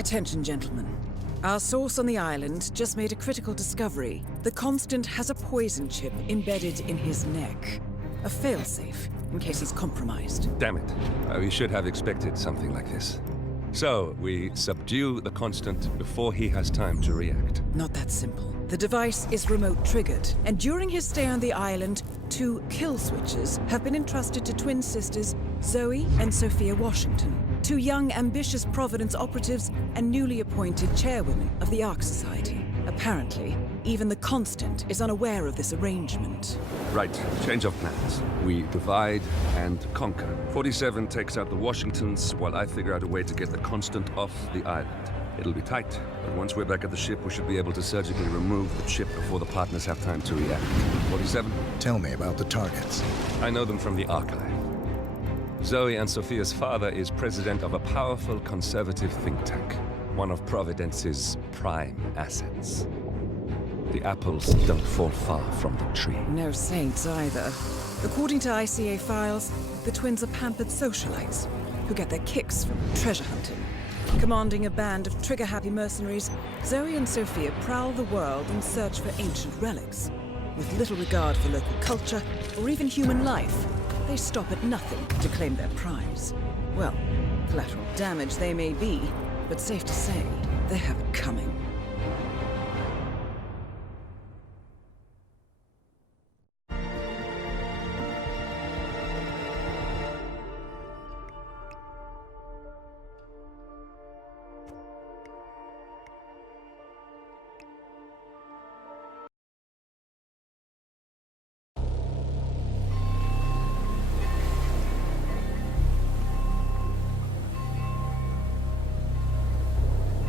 Attention, gentlemen. Our source on the island just made a critical discovery. The Constant has a poison chip embedded in his neck. A failsafe, in case he's compromised. Damn it. We should have expected something like this. So, we subdue the Constant before he has time to react. Not that simple. The device is remote triggered, and during his stay on the island, 2 kill switches have been entrusted to twin sisters Zoe and Sophia Washington, 2 young, ambitious Providence operatives and newly appointed chairwomen of the Ark Society. Apparently, even the Constant is unaware of this arrangement. Right, change of plans. We divide and conquer. 47 takes out the Washingtons, while I figure out a way to get the Constant off the island. It'll be tight, but once we're back at the ship, we should be able to surgically remove the chip before the partners have time to react. 47? Tell me about the targets. I know them from the archive. Zoe and Sophia's father is president of a powerful conservative think tank, one of Providence's prime assets. The apples don't fall far from the tree. No saints either. According to ICA files, the twins are pampered socialites who get their kicks from treasure hunting. Commanding a band of trigger-happy mercenaries, Zoe and Sophia prowl the world in search for ancient relics. With little regard for local culture or even human life, they stop at nothing to claim their prize. Well, collateral damage they may be, but safe to say, they have it coming.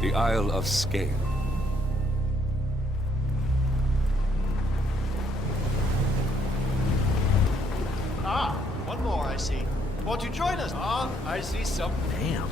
The Isle of SGAIL. Ah, one more, I see. Won't you join us? Ah, I see some. Damn.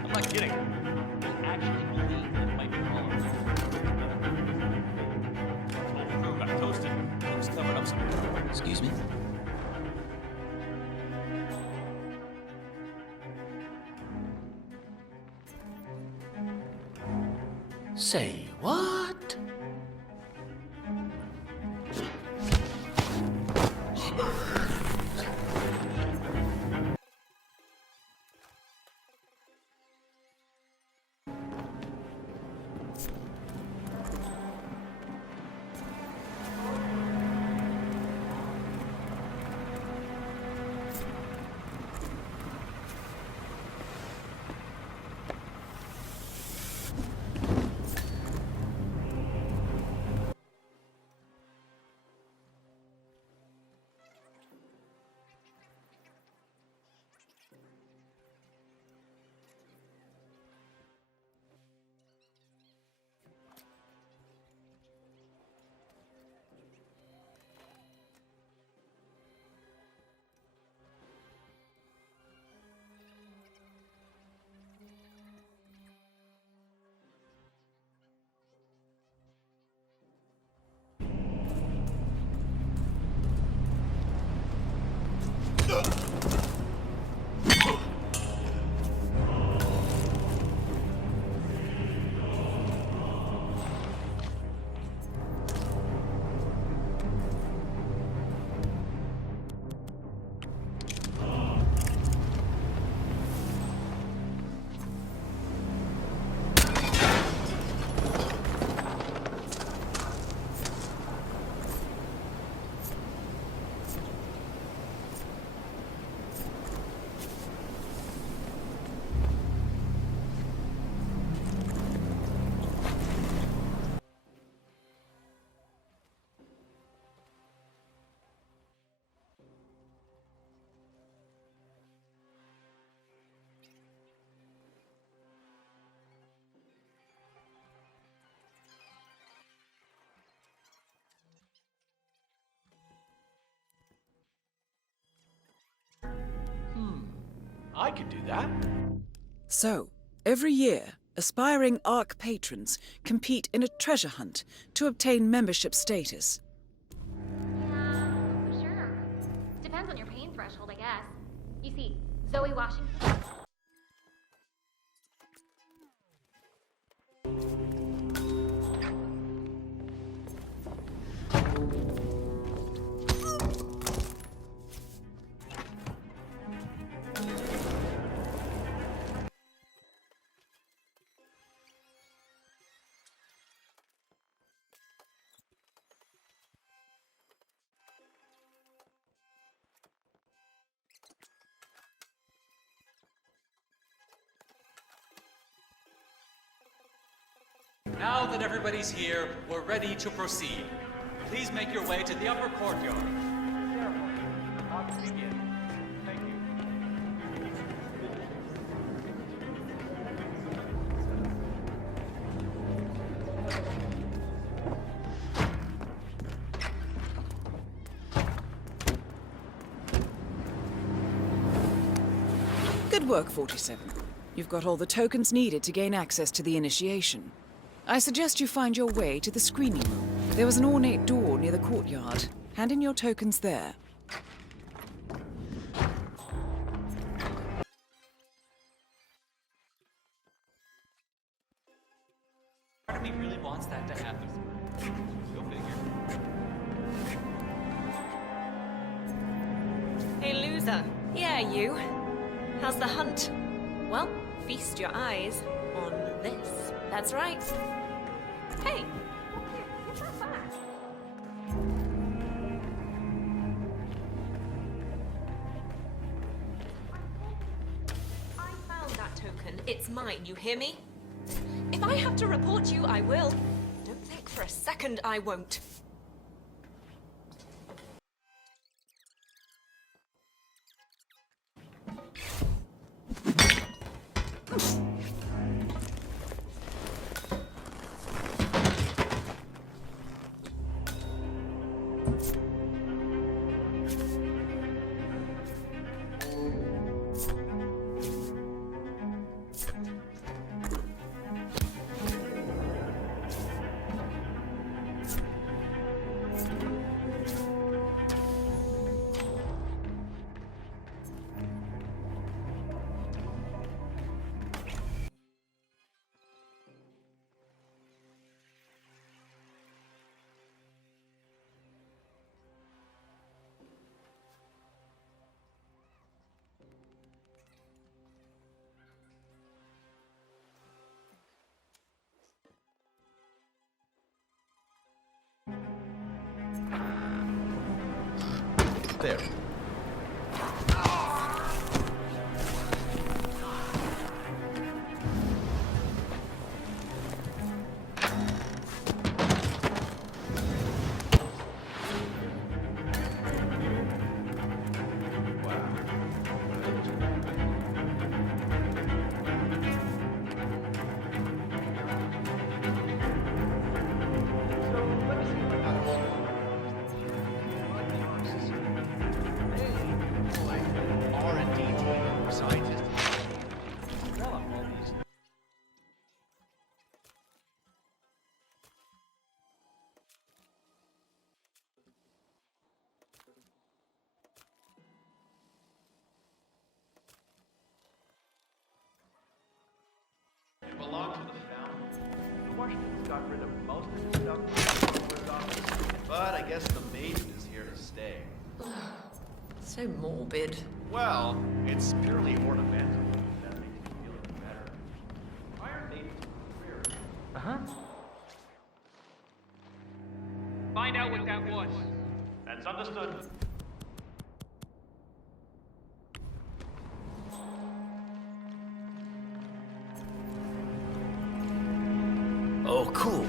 I'm not kidding. I actually believe that it might be wrong. Whole crew got toasted. It was covered up somewhere. Excuse me? Say what? I could do that. So, every year, aspiring ARC patrons compete in a treasure hunt to obtain membership status. Yeah, sure. Depends on your pain threshold, I guess. You see, Zoe Washington. Now that everybody's here, we're ready to proceed. Please make your way to the upper courtyard. Ceremony about to begin. Thank you. Good work, 47. You've got all the tokens needed to gain access to the initiation. I suggest you find your way to the screening room. There was an ornate door near the courtyard. Hand in your tokens there. Part of me really wants that to happen. Go figure. Hey, loser. Yeah, you. How's the hunt? Well, feast your eyes on this. That's right. Hey! What's that back? I found that token. It's mine, you hear me? If I have to report you, I will. Don't think for a second I won't. There. R&D team, scientists, develop all these. It belonged to the founder. The Washingtons got rid of most of the stuff, but I guess the maiden is here to stay. So morbid. Well, it's purely ornamental. That makes me feel any better. Iron Maiden's career. Find out what that was. That's understood. Oh, cool.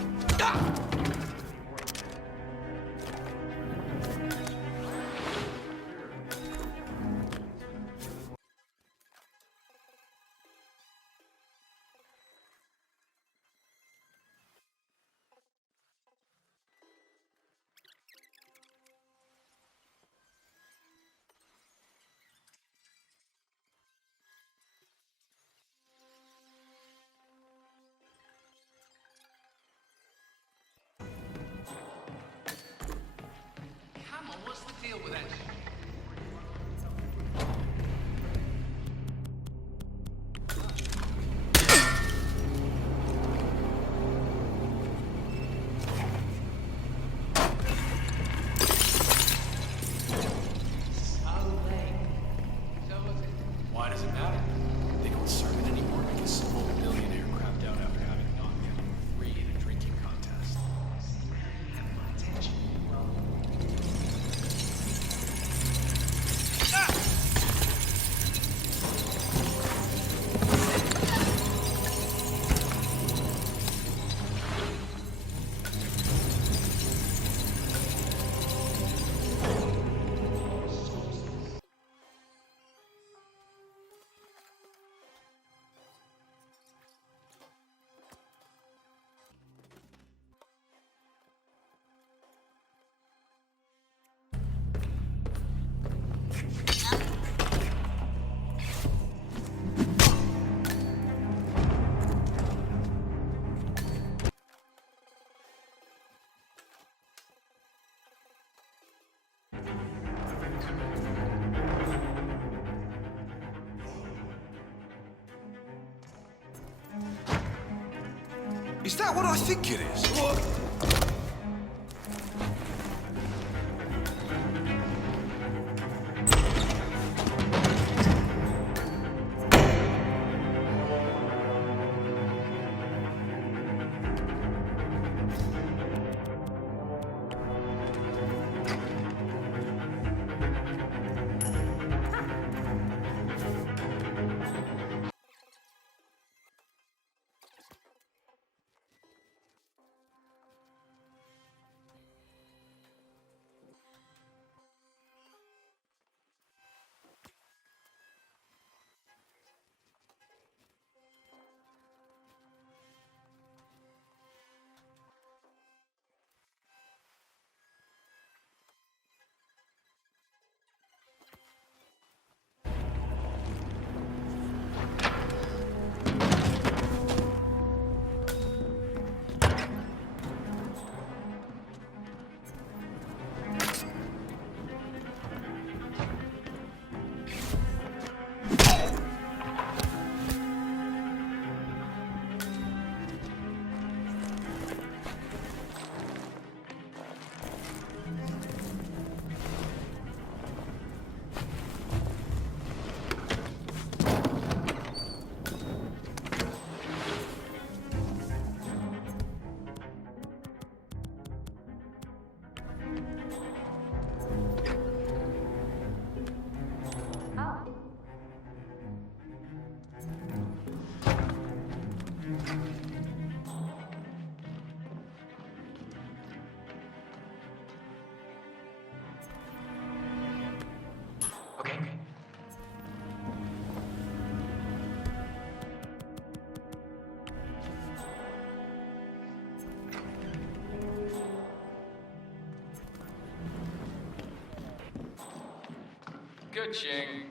deal with that shit. Why does it matter? They don't serve it anymore because some old billionaire crapped out after having knocked him free in a drinking contest. Is that what I think it is? Good ching.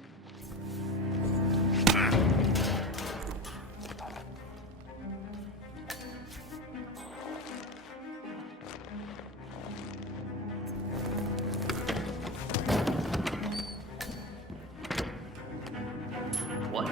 What?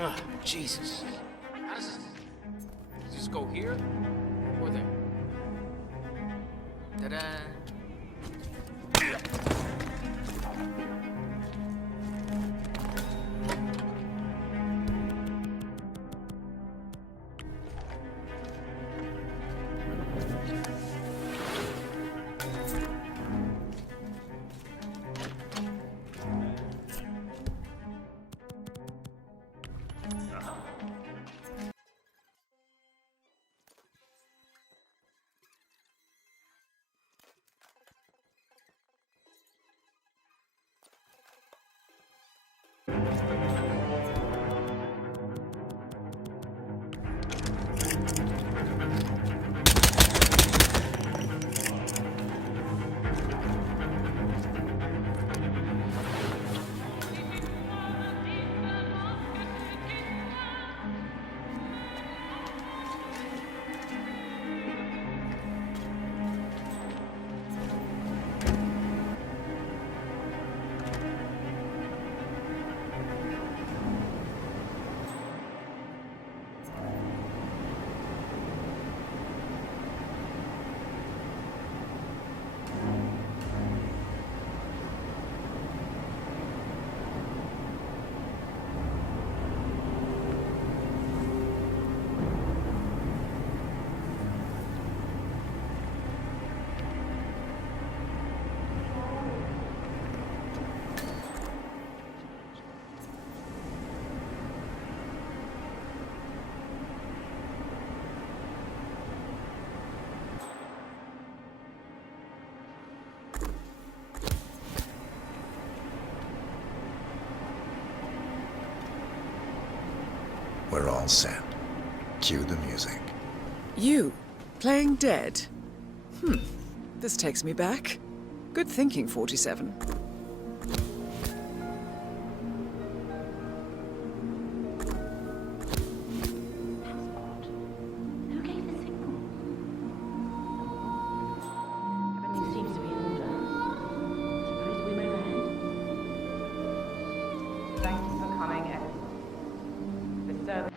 Ugh, Jesus. How does this go here or there? Ta-da! We're all set. Cue the music. You, playing dead? This takes me back. Good thinking, 47. Who gave the signal? Everything seems to be in order. Suppose we move ahead. Thank you for coming, Ed. The service.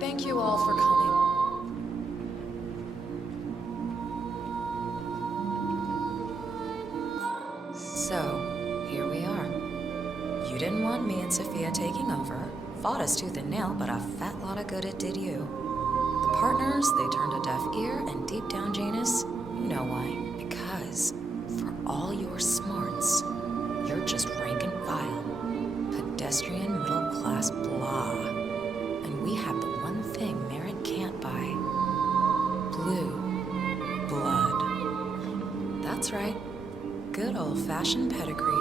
Thank you all for coming. So, here we are. You didn't want me and Sophia taking over. Fought us tooth and nail, but a fat lot of good it did you. The partners, they turned a deaf ear, and deep down, Janus, you know why. Because, for all your smarts, you're just rank and file. Pedestrian middle-class blah. And we have the one thing merit can't buy. Blue blood. That's right. Good old-fashioned pedigree.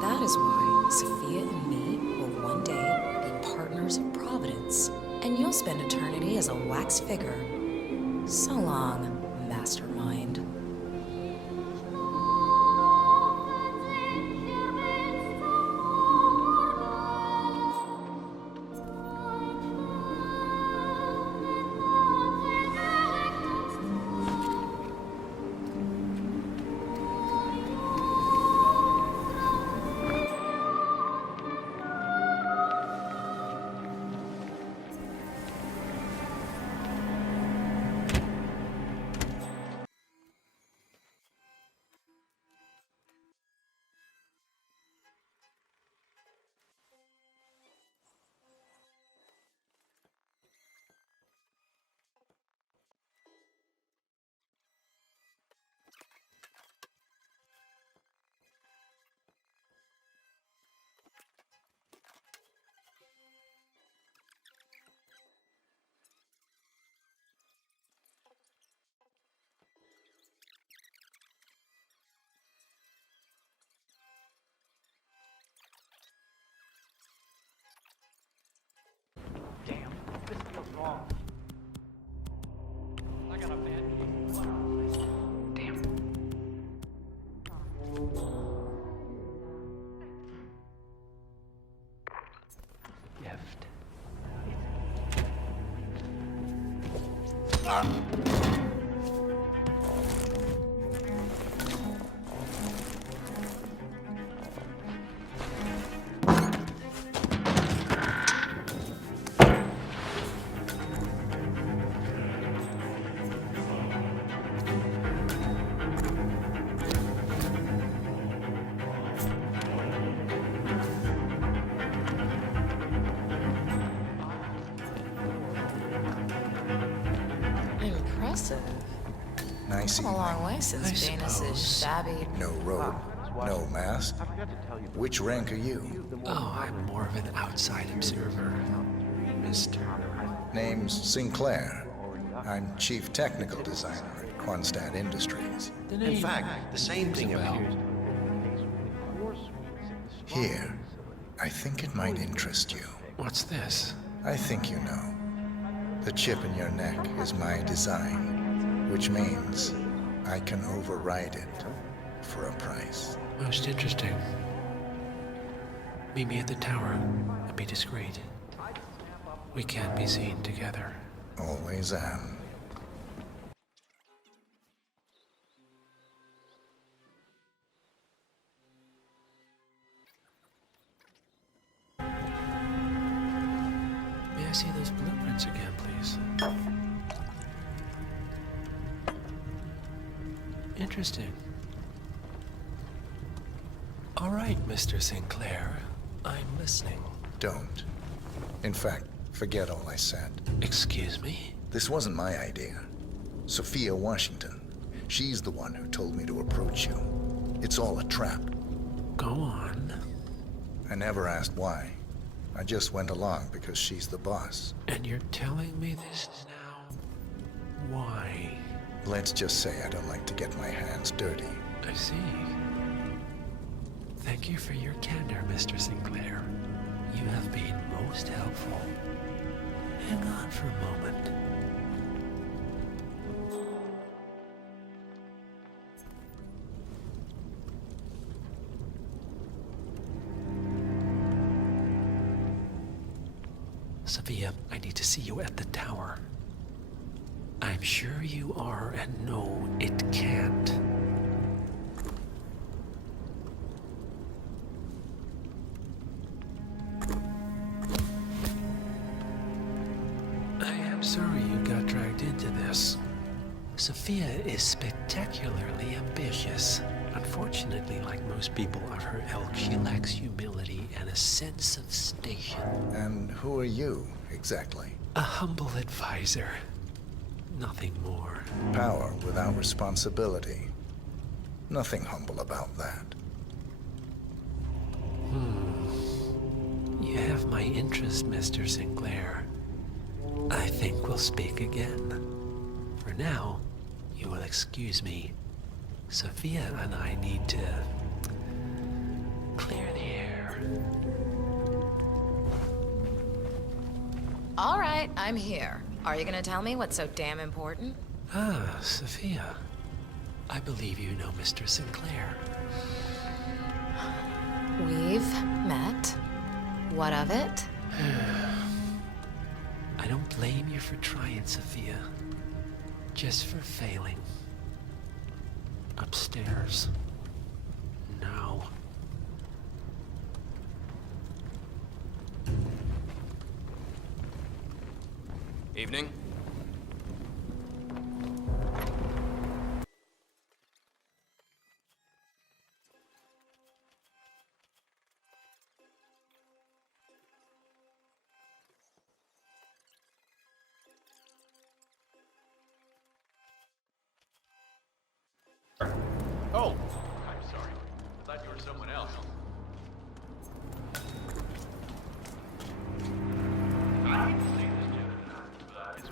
That is why Sophia and me will one day be partners of Providence. And you'll spend eternity as a wax figure. So long, mastermind. wrong? I got a bad case of Damn. Gift. Impressive. Nice Come a long evening. way since Janus's shabby. No robe, no mask. Which rank are you? Oh, I'm more of an outside observer, Mr. Name's Sinclair. I'm Chief Technical Designer at Quonset Industries. In fact, the same thing appears. Here, I think it might interest you. What's this? I think you know. The chip in your neck is my design, which means I can override it for a price. Most interesting. Meet me at the tower and be discreet. We can't be seen together. Always am. May I see those blueprints again, please? Interesting. All right, Mr. Sinclair. I'm listening. Don't. In fact, forget all I said. Excuse me? This wasn't my idea. Sophia Washington. She's the one who told me to approach you. It's all a trap. Go on. I never asked why. I just went along because she's the boss. And you're telling me this now? Why? Let's just say I don't like to get my hands dirty. I see. Thank you for your candor, Mr. Sinclair. You have been most helpful. Hang on for a moment. Sophia, I need to see you at the tower. I'm sure you are, and no, it can't. I am sorry you got dragged into this. Sophia is spectacularly ambitious. Unfortunately, like most people of her ilk, she lacks humility and a sense of station. And who are you, exactly? A humble advisor. Nothing more. Power without responsibility. Nothing humble about that. You have my interest, Mr. Sinclair. I think we'll speak again. For now, you will excuse me. Sophia and I need to clear the air. All right, I'm here. Are you gonna tell me what's so damn important? Ah, Sophia. I believe you know Mr. Sinclair. We've met. What of it? I don't blame you for trying, Sophia. Just for failing. Upstairs. Now. Evening. Oh, I'm sorry. I thought you were someone else. I hate to say this, gentlemen, but it's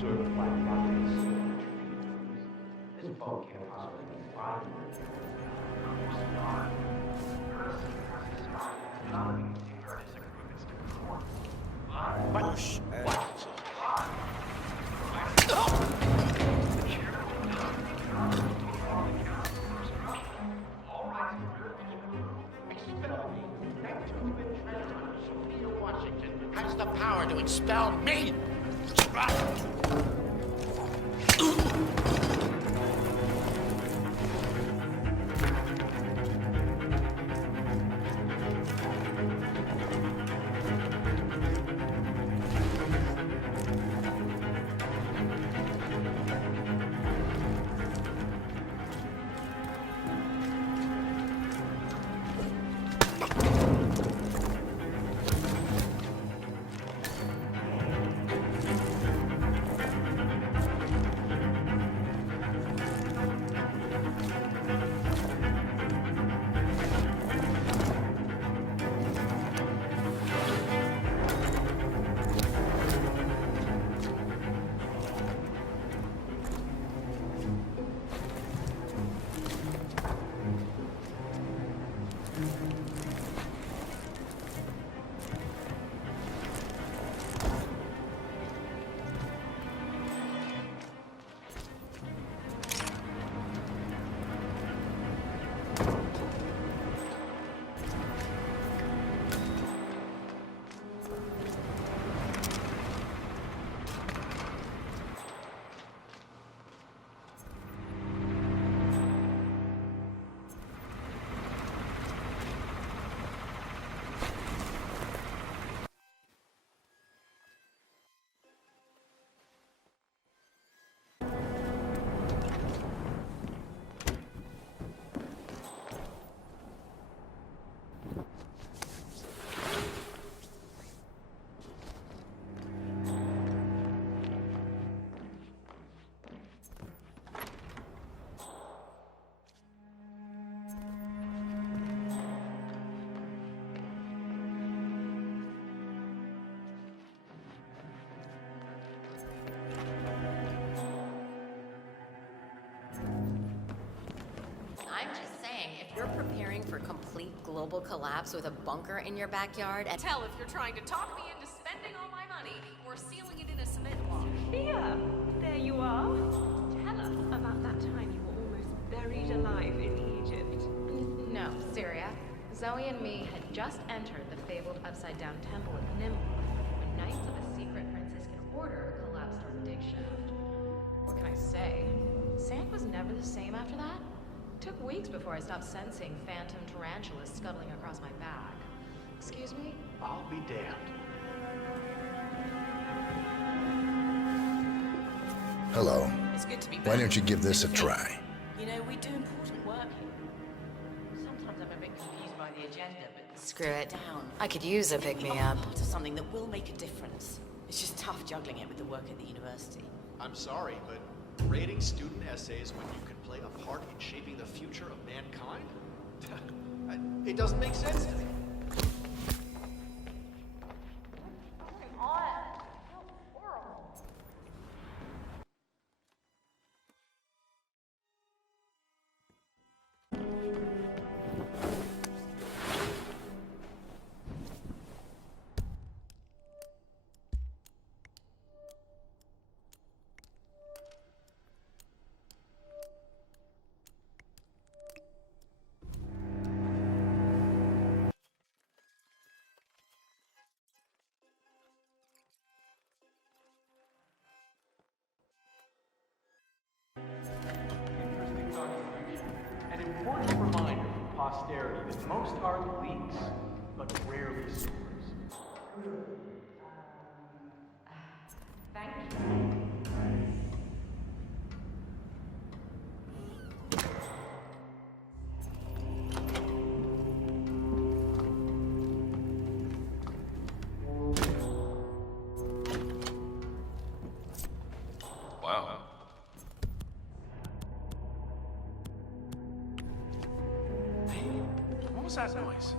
serve black markets. This boat can't possibly be flying. Bush. Washington has the power to expel me! I'm just saying, if you're preparing for complete global collapse with a bunker in your backyard and Tell if you're trying to talk me into spending all my money or sealing it in a cement block. Sophia, there you are. Tell us about that time you were almost buried alive in Egypt. No, Syria. Zoe and me had just entered the fabled upside-down temple at Nimrod when knights of a secret Franciscan order collapsed our dig shaft. What can I say? Sand was never the same after that. Took weeks before I stopped sensing phantom tarantulas scuttling across my back. Excuse me? I'll be damned. Hello. It's good to be back. Why don't you give this a try? You know, we do important work here. Sometimes I'm a bit confused by the agenda, but screw it down. I could use a pick-me-up. part of something that will make a difference. It's just tough juggling it with the work at the university. I'm sorry, but rating student essays when you can play a part in shaping the future of mankind? It doesn't make sense to me. Interesting contribution. An important reminder for posterity that most art leaks, but rarely soars. Thank you. Wow. What was that noise?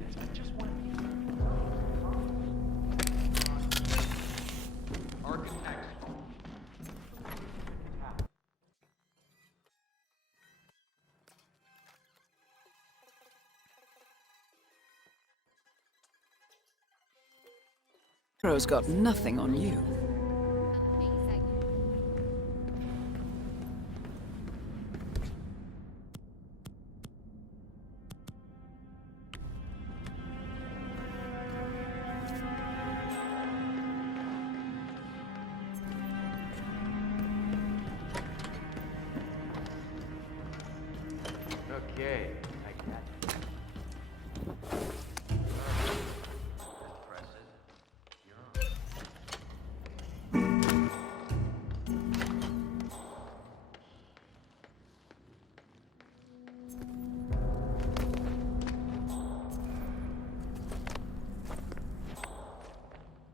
minutes. I just want to be Architects. Hero's got nothing on you. okay. I got it. Press it. You're on.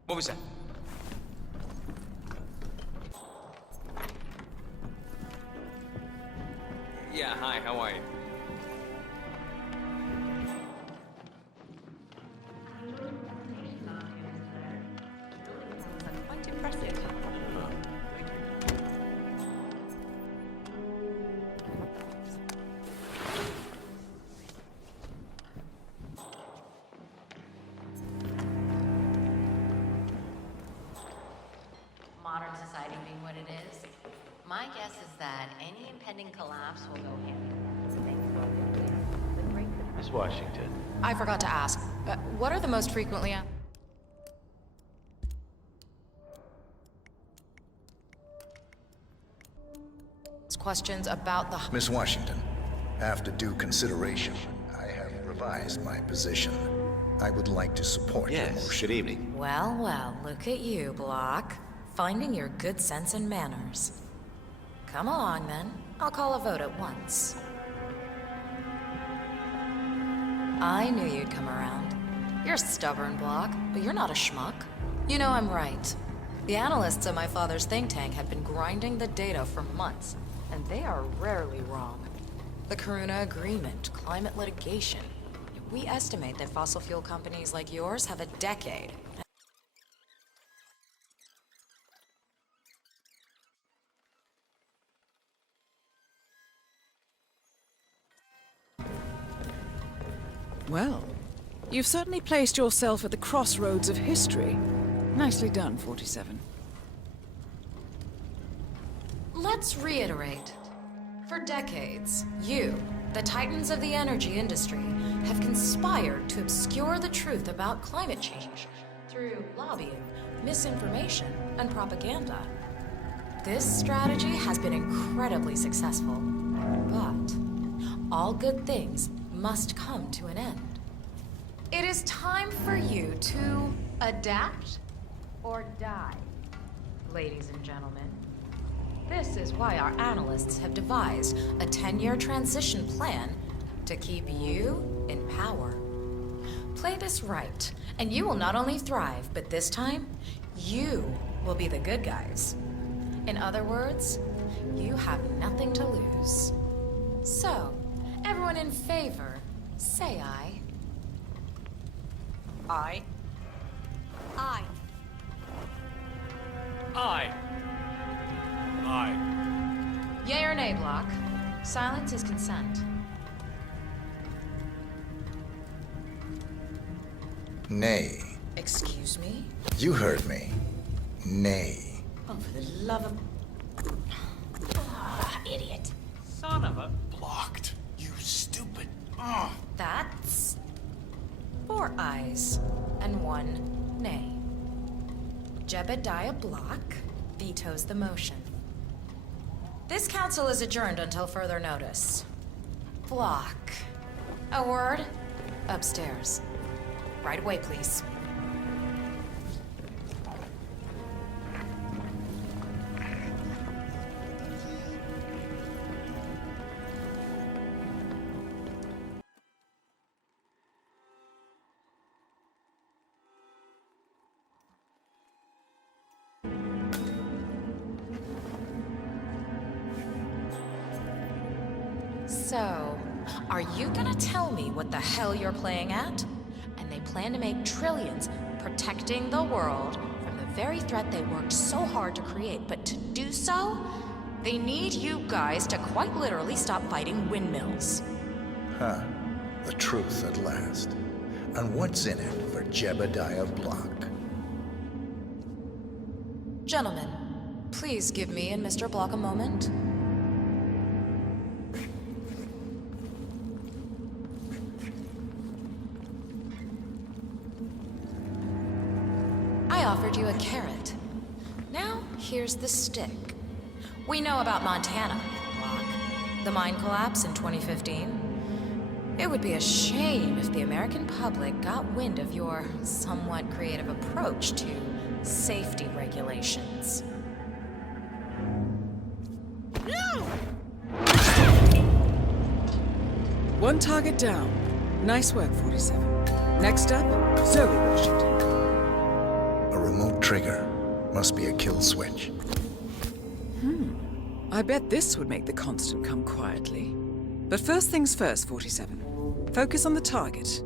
What was that? Yeah, hi, how are you? Quite impressive. Modern society being what it is, my guess is that any impending collapse will go hand in hand. Miss Washington. I forgot to ask. What are the most frequently asked questions about the... Miss Washington, after due consideration, I have revised my position. I would like to support your motion. Good evening. Well, well, look at you, Block. Finding your good sense and manners. Come along, then. I'll call a vote at once. I knew you'd come around. You're stubborn, Block, but you're not a schmuck. You know I'm right. The analysts at my father's think tank have been grinding the data for months, and they are rarely wrong. The Karuna Agreement, climate litigation. We estimate that fossil fuel companies like yours have a decade. Well, you've certainly placed yourself at the crossroads of history. Nicely done, 47. Let's reiterate. For decades, you, the titans of the energy industry, have conspired to obscure the truth about climate change through lobbying, misinformation, and propaganda. This strategy has been incredibly successful, but all good things must come to an end. It is time for you to adapt or die, ladies and gentlemen. This is why our analysts have devised a 10-year transition plan to keep you in power. Play this right, and you will not only thrive, but this time, you will be the good guys. In other words, you have nothing to lose. So, everyone in favor, say aye. Aye. Aye. Aye. Aye. Yay or nay, Block? Silence is consent. Nay. Excuse me? You heard me. Nay. Oh, for the love of... idiot. Son of a... Blocked. You stupid. That's... 4 ayes and 1 nay. Jebediah Block vetoes the motion. This council is adjourned until further notice. Block. A word? Upstairs. Right away, please. So, are you gonna tell me what the hell you're playing at? plan to make trillions, protecting the world from the very threat they worked so hard to create. But to do so, they need you guys to quite literally stop fighting windmills. Huh. The truth at last. And what's in it for Jebediah Block? Gentlemen, please give me and Mr. Block a moment. I offered you a carrot. Now, here's the stick. We know about Montana, Block. The mine collapse in 2015. It would be a shame if the American public got wind of your somewhat creative approach to safety regulations. One target down. Nice work, 47. Next up, Zoe Washington. A remote trigger. Must be a kill switch. I bet this would make the Constant come quietly. But first things first, 47. Focus on the target.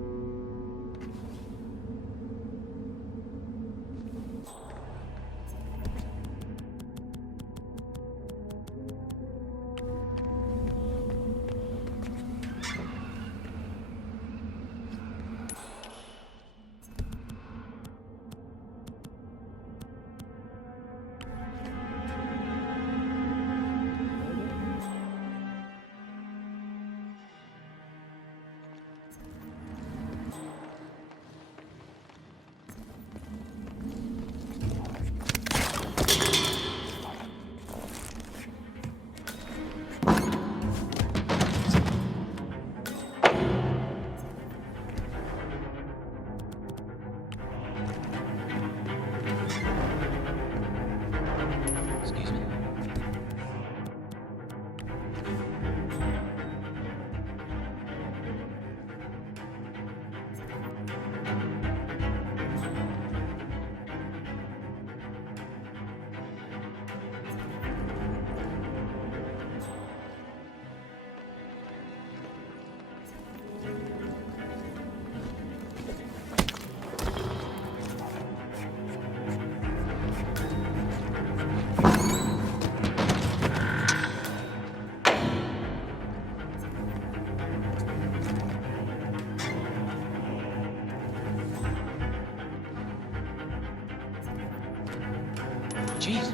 Jeez.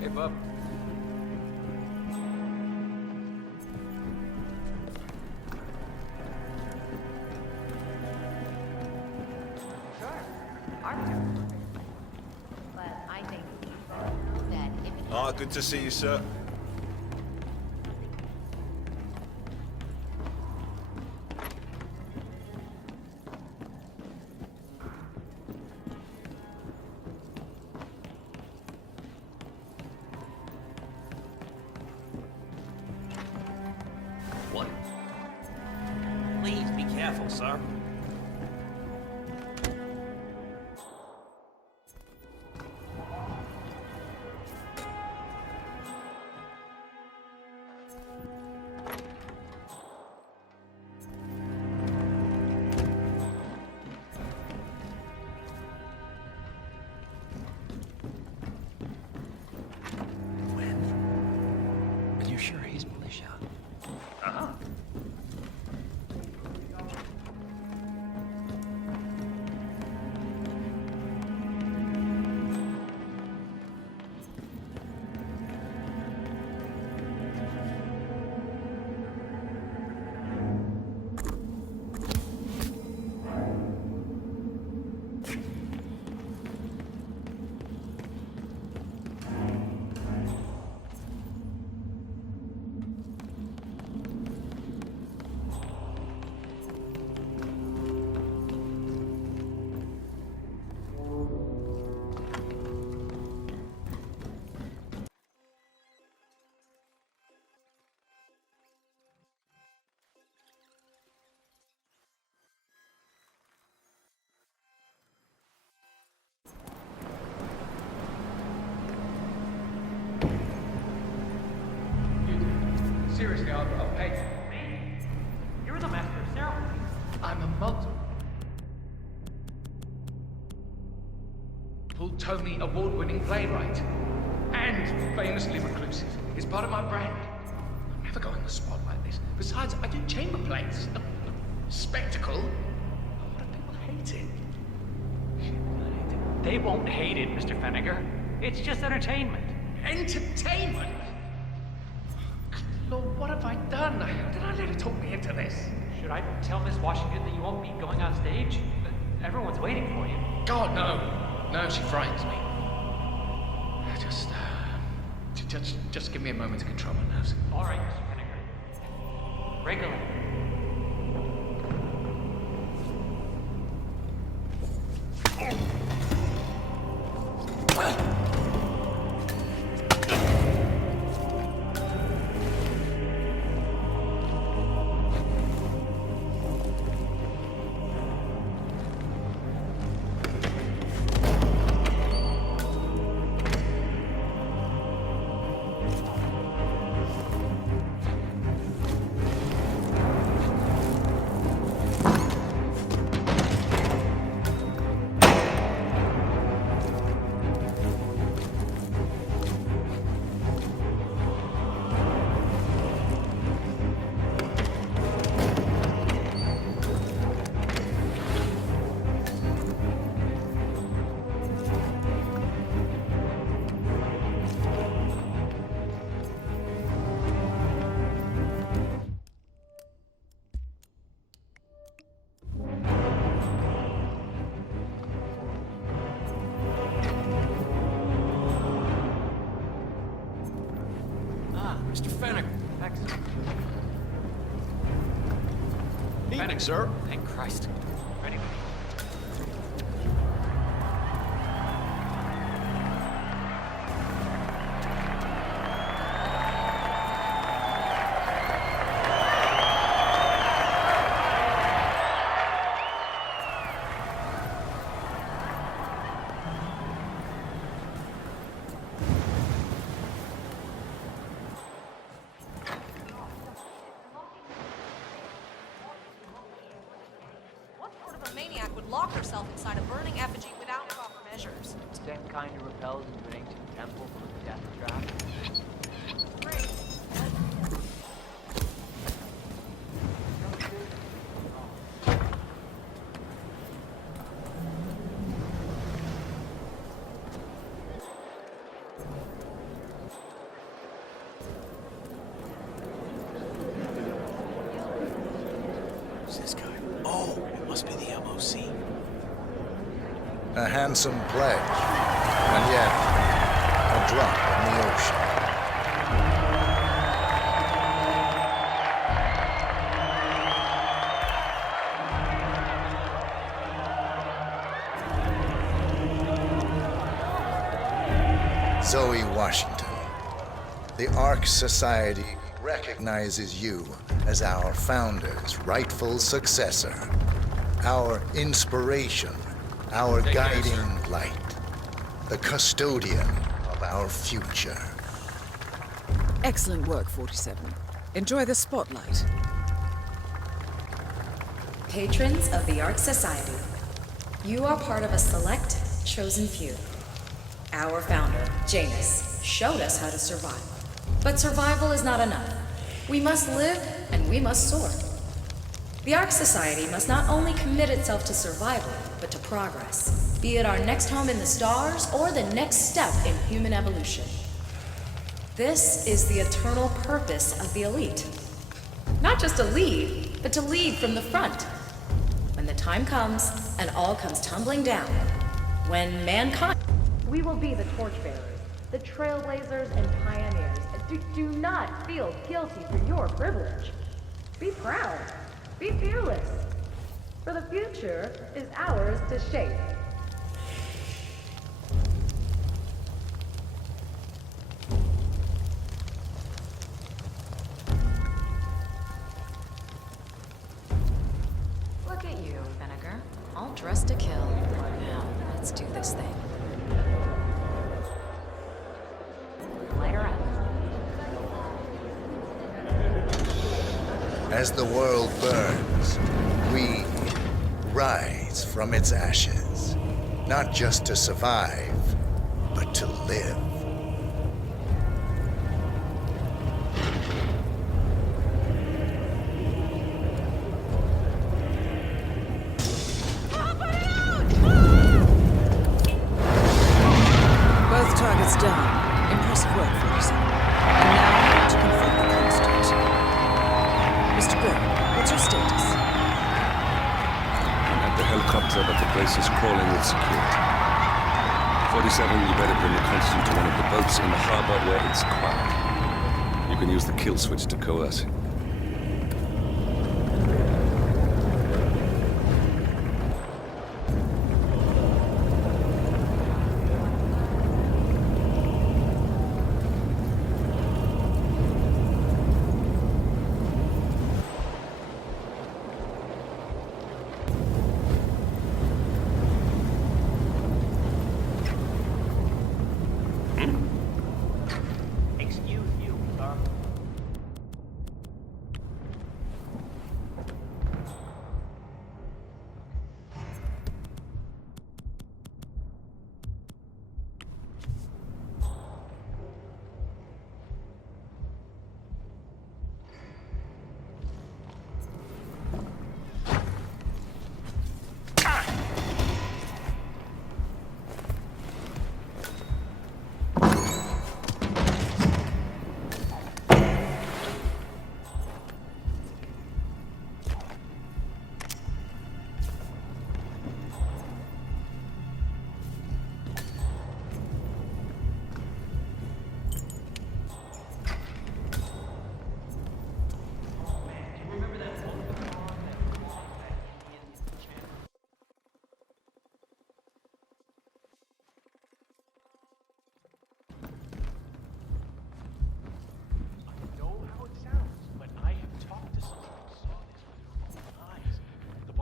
Hey, bub. But I think that if it Ah, good to see you, sir. careful, sir. And you're sure he's militia? Uh-huh. Seriously, I'll pay. Me? You're the master of ceremonies. I'm a multiple Tony award-winning playwright. And famously reclusive. It's part of my brand. I'll never go on the spot like this. Besides, I do chamber plays. Spectacle. A lot of people hate it. Shit, I hate it. They won't hate it, Mr. Fenniger. It's just entertainment. Entertainment? Lord, what have I done? How did I let her talk me into this? Should I tell Miss Washington that you won't be going on stage? Everyone's waiting for you. God, no. No, she frightens me. Just give me a moment to control my nerves. All right, Mr. Fenniger. Regular. Mr. Fennick. Thanks. Fennick, sir. Thank Christ. Ready? Maniac would lock herself inside a burning effigy without proper measures. Same kind who repels into an ancient temple full of death traps. Great. Who's this guy? Oh, it must be the MOC. A handsome pledge, and yet a drop in the ocean. Zoe Washington, the Ark Society recognizes you as our founder's rightful successor, our inspiration, our guiding light, the custodian of our future. Excellent work, 47. Enjoy the spotlight. Patrons of the Ark Society, you are part of a select, chosen few. Our founder, Janus, showed us how to survive. But survival is not enough. We must live and we must soar. The Ark Society must not only commit itself to survival, but to progress, be it our next home in the stars or the next step in human evolution. This is the eternal purpose of the elite. Not just to lead, but to lead from the front. When the time comes and all comes tumbling down, when mankind... We will be the torchbearers, the trailblazers and pioneers. Do not feel guilty for your privilege. Be proud. Be fearless. For the future is ours to shape. Look at you, Vinegar. All dressed to kill. Now, let's do this thing. Light her up. As the world burns, we rise from its ashes, not just to survive, but to live. Both targets down. Impressive work, 47. And now I want to confront the constant. Mr. Byrne, what's your status? I'm at the helicopter, but the place is crawling with security. 47, you better bring the constant to one of the boats in the harbor where it's quiet. You can use the kill switch to coerce him.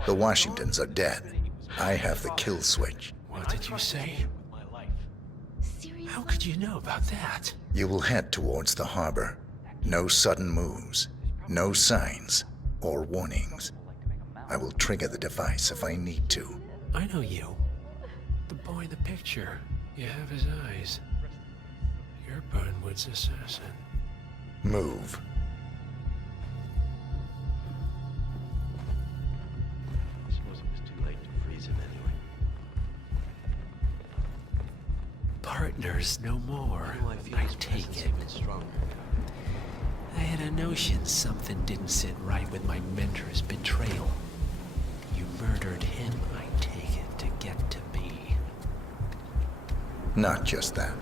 The Washingtons are dead. I have the kill switch. What did you say? How could you know about that? You will head towards the harbor. No sudden moves, no signs or warnings. I will trigger the device if I need to. I know you. The boy in the picture. You have his eyes. You're Burnwood's assassin. Move. Partners no more. I take it. I had a notion something didn't sit right with my mentor's betrayal. You murdered him, I take it, to get to me. Not just that.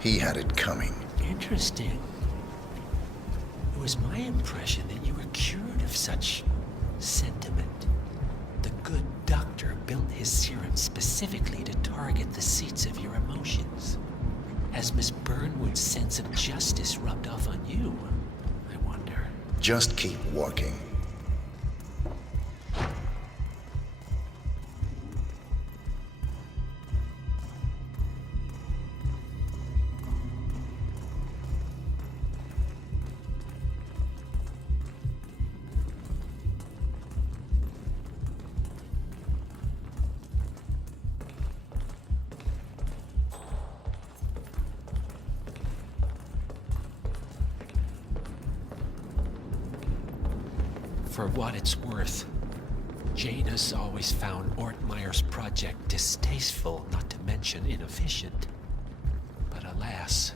He had it coming. Interesting. It was my impression that you were cured of such sentiment. The good doctor built his serum specifically to target the seats of your emotions. Has Miss Burnwood's sense of justice rubbed off on you? I wonder. Just keep working. For what it's worth, Janus always found Ortmeyer's project distasteful, not to mention inefficient. But alas,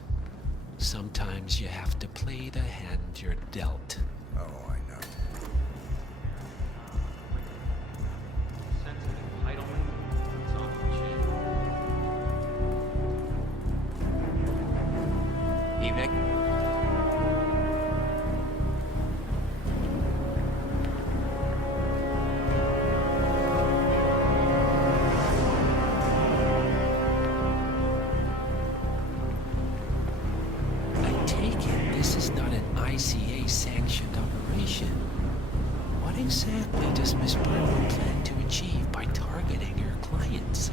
sometimes you have to play the hand you're dealt. Oh, I know. Sense of entitlement. It's off the chain. Evening. ICA-sanctioned operation. What exactly does Miss Burnwood plan to achieve by targeting her clients?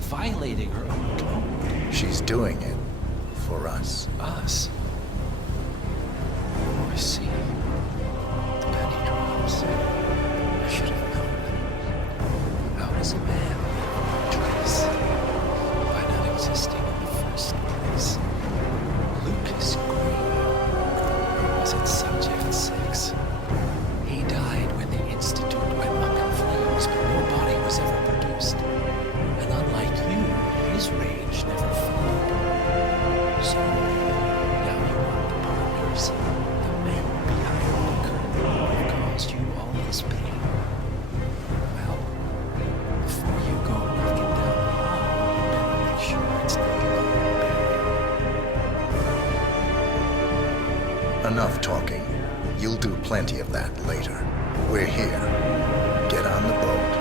Violating her own code? She's doing it for us. Us? Oh, I see. The penny drops. I should have known. How does a man trace by not existing in the first place? Lucas Green. Was it Subject 6? He died when the Institute went up in flames, but no body was ever produced. And unlike you, his rage never faded. So, now you want the partners, the men behind the curtain who have caused you all this pain. Well, before you go knocking down the wall, you better make sure it's not Enough talking. You'll do plenty of that later. We're here. Get on the boat.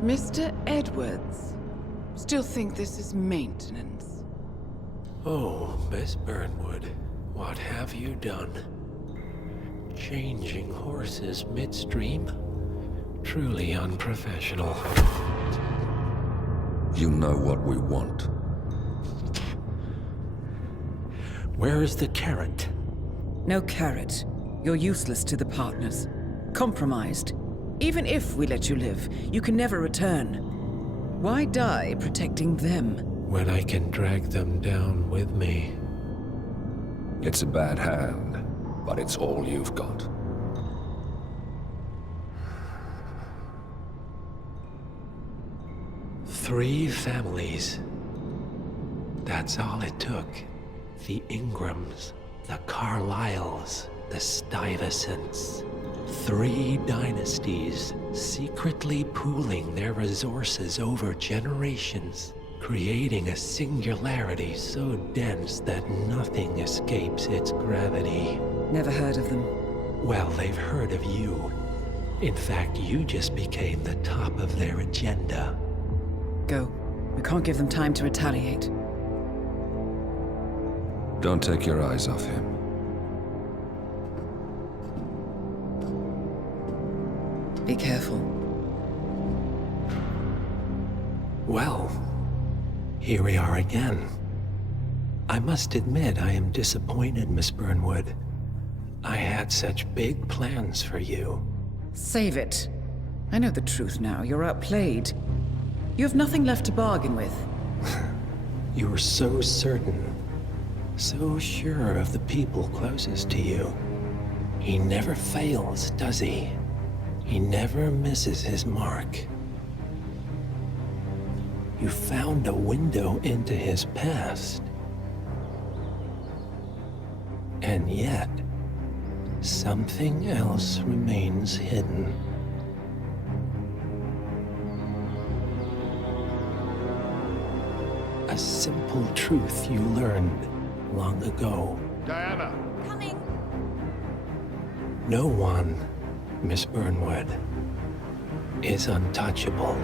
Mr. Edwards, still think this is maintenance? Oh, Miss Burnwood, what have you done? Changing horses midstream? Truly unprofessional. You know what we want. Where is the carrot? No carrot. You're useless to the partners. Compromised. Even if we let you live, you can never return. Why die protecting them? When I can drag them down with me. It's a bad hand, but it's all you've got. 3 families. That's all it took. The Ingrams, the Carlyles, the Stuyvesants. 3 dynasties secretly pooling their resources over generations, creating a singularity so dense that nothing escapes its gravity. Never heard of them. Well, they've heard of you. In fact, you just became the top of their agenda. Go. We can't give them time to retaliate. Don't take your eyes off him. Be careful. Well, here we are again. I must admit I am disappointed, Miss Burnwood. I had such big plans for you. Save it. I know the truth now. You're outplayed. You have nothing left to bargain with. You were so certain, so sure of the people closest to you. He never fails, does he? He never misses his mark. You found a window into his past. And yet, something else remains hidden. A simple truth you learned long ago. Diana! Coming! No one, Miss Burnwood, is untouchable.